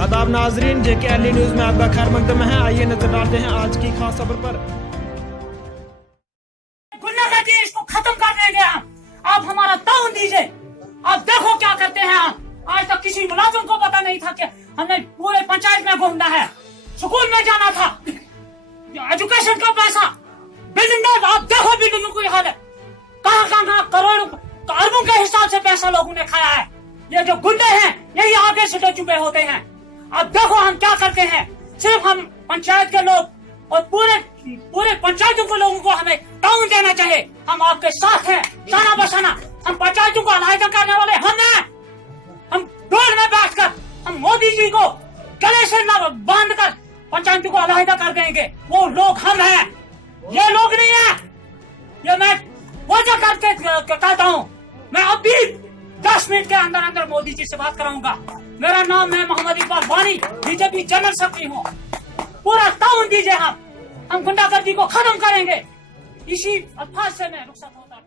आदाब नाजरीन, JKLE news में आपका खैर मकदम है। आइए नजर डालते हैं आज की खास खबर पर। गुंडागर्दी इसको खत्म कर देंगे हम। आप हमारा ताउन दीजिए। आप देखो क्या करते हैं आप। आज तक किसी मुलाजिम को पता नहीं था कि हमने पूरे पंचायत में घूमना है, स्कूल में जाना था, एजुकेशन का पैसा, बिल्डिंग, आप देखो बिल्डिंगों की हालत, कहाँ करोड़ों अरबों के हिसाब से पैसा लोगों ने खाया है। ये जो गुंडे हैं यही आगे से चुपे होते हैं। अब देखो हम क्या करते हैं। सिर्फ हम पंचायत के लोग और पूरे पंचायतों के लोगों को हमें ताउन देना चाहिए। हम आपके साथ हैं, शाना बशाना। हम पंचायतों को अलग करने वाले हम हैं। हम डोर में बैठकर हम मोदी जी को गले से बांध कर पंचायतों को अलग कर देंगे। वो लोग हम हैं, ये लोग नहीं है। ये मैं वजह करके कहता हूँ। मैं अभी 10 मिनट के अंदर अंदर मोदी जी से बात कराऊंगा। मेरा नाम है मोहम्मद इकबाल वानी, बीजेपी जनरल सेक्रेटरी हूँ। पूरा ताउन दीजिए। हम गुंडागर्दी को खत्म करेंगे। इसी अल्फाज से मैं रुखसत होता हूँ।